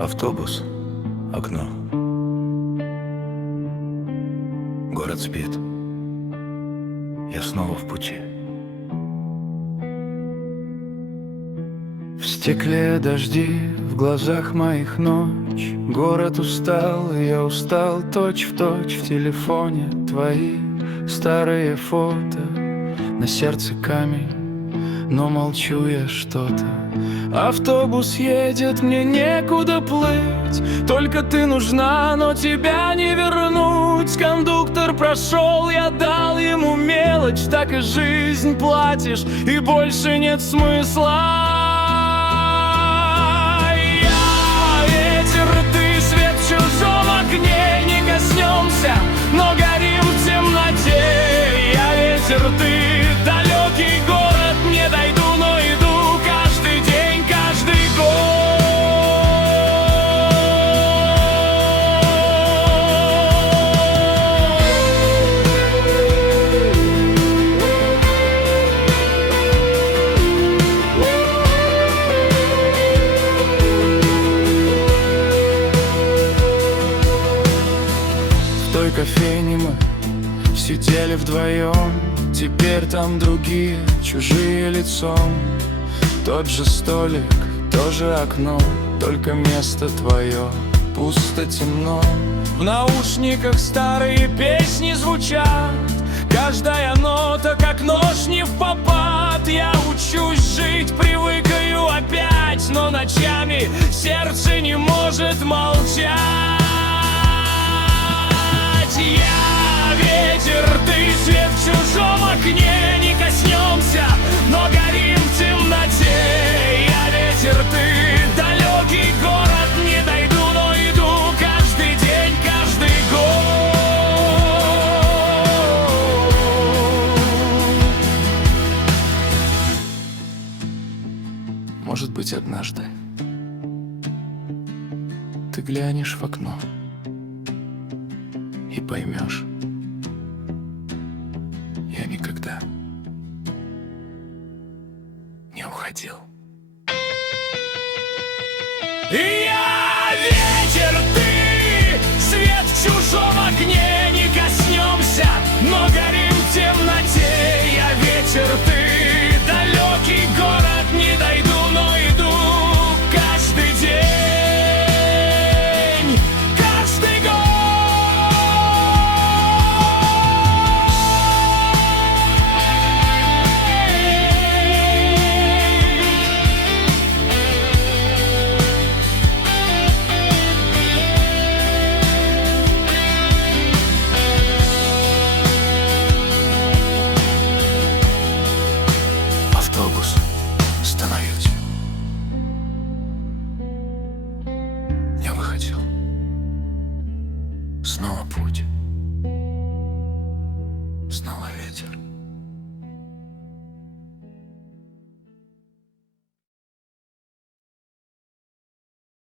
Автобус, окно. Город спит. Я снова в пути. В стекле дожди, в глазах моих ночь. Город устал, и я устал точь-в-точь. В телефоне твои старые фото, на сердце камень, но молчу я что-то. Автобус едет, мне некуда плыть. Только ты нужна, но тебя не вернуть. Кондуктор прошел, я дал ему мелочь. Так и жизнь платишь, и больше нет смысла. Я ветер, ты свет в чужом окне. Не коснемся, но горим в темноте. Я ветер, ты далекий город. Не дойду, но иду каждый день, каждый год. В той кофейне мы сидели вдвоем. Теперь там другие, чужие лицом. Тот же столик, то же окно, только место твое пусто, темно. В наушниках старые песни звучат. Каждая нота, как нож не впопад. Я учусь жить, привыкаю опять, но ночами сердце не может молчать. Я ветер, ты свет в чужом окне. Не коснемся, но горим в темноте. Я ветер, ты далекий город. Не дойду, но иду каждый день, каждый год. Может быть, однажды ты глянешь в окно и поймешь, я никогда не уходил. Я ветер, ты свет в чужом окне. Не коснемся, но горим в темноте. Я ветер, ты далекий город. Не дойду, но иду каждый день, каждый год. Автобус, остановился. Я выходил. Снова путь. Снова ветер.